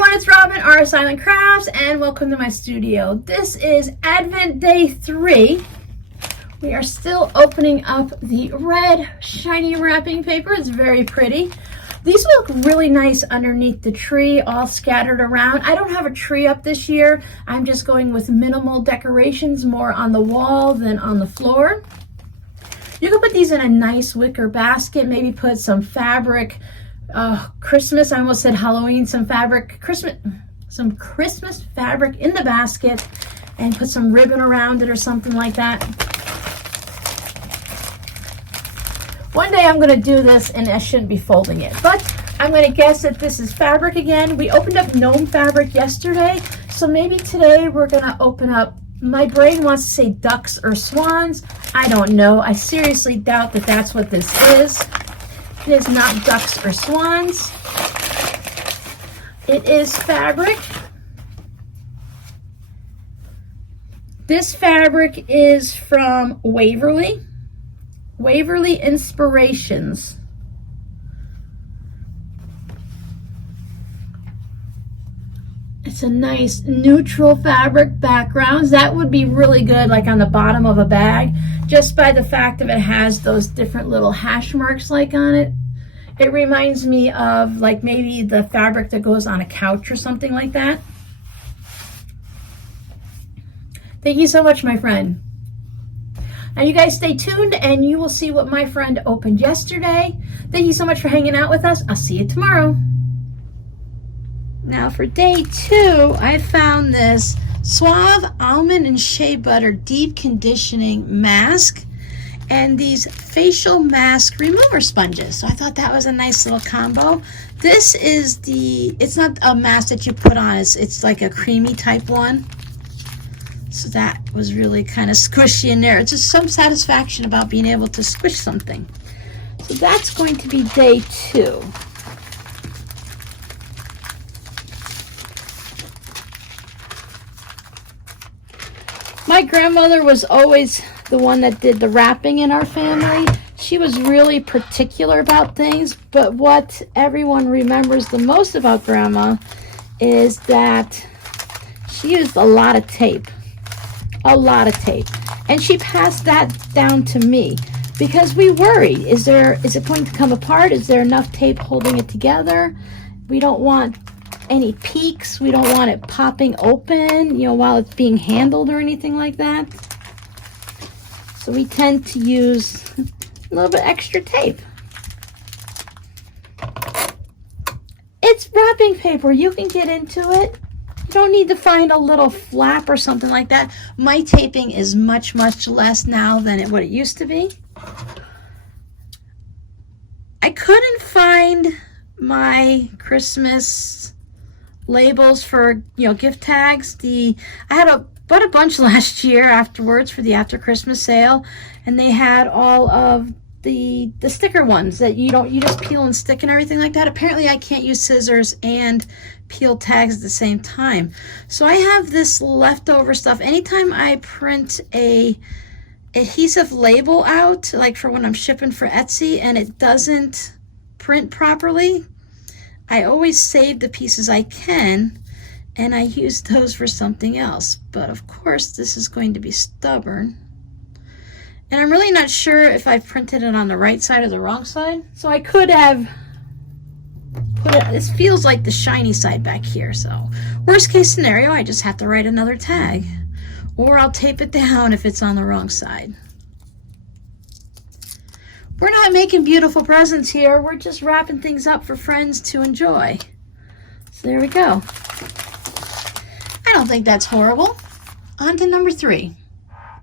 everyone, it's Robin, RS Island Crafts, and welcome to my studio. This is Advent Day 3. We are still opening up the red shiny wrapping paper. It's very pretty. These look really nice underneath the tree, all scattered around. I don't have a tree up this year. I'm just going with minimal decorations, more on the wall than on the floor. You can put these in a nice wicker basket, maybe put some fabric, Christmas, I almost said Halloween, some Christmas fabric in the basket and put some ribbon around it or something like that. One day I'm going to do this and I shouldn't be folding it, but I'm going to guess that this is fabric again. We opened up gnome fabric yesterday, so maybe today we're going to open up, my brain wants to say ducks or swans. I don't know. I seriously doubt that that's what this is. It is not ducks or swans. It is fabric. This fabric is from Waverly. Waverly Inspirations. It's a nice neutral fabric backgrounds. That would be really good like on the bottom of a bag, just by the fact that it has those different little hash marks like on it. It reminds me of like maybe the fabric that goes on a couch or something like that. Thank you so much, my friend. Now you guys stay tuned and you will see what my friend opened yesterday. Thank you so much for hanging out with us. I'll see you tomorrow. Now for day 2, I found this Suave Almond and Shea Butter Deep Conditioning Mask and these facial mask remover sponges. So I thought that was a nice little combo. This is it's not a mask that you put on, it's like a creamy type one. So that was really kind of squishy in there. It's just some satisfaction about being able to squish something. So that's going to be day 2. My grandmother was always the one that did the wrapping in our family. She was really particular about things, but what everyone remembers the most about Grandma is that she used a lot of tape. A lot of tape. And she passed that down to me because we worried, is it going to come apart? Is there enough tape holding it together? We don't want any peaks. We don't want it popping open, while it's being handled or anything like that. So we tend to use a little bit extra tape. It's wrapping paper. You can get into it. You don't need to find a little flap or something like that. My taping is much, much less now than what it used to be. I couldn't find my Christmas labels for gift tags. I had bought a bunch last year afterwards for the after Christmas sale, and they had all of the sticker ones that you just peel and stick and everything like that. Apparently I can't use scissors and peel tags at the same time. So I have this leftover stuff. Anytime I print a adhesive label out, like for when I'm shipping for Etsy and it doesn't print properly, I always save the pieces I can and I use those for something else. But of course this is going to be stubborn. And I'm really not sure if I printed it on the right side or the wrong side. So I could have put it, this feels like the shiny side back here. So worst case scenario, I just have to write another tag. Or I'll tape it down if it's on the wrong side. We're not making beautiful presents here. We're just wrapping things up for friends to enjoy. So there we go. I don't think that's horrible. On to number 3.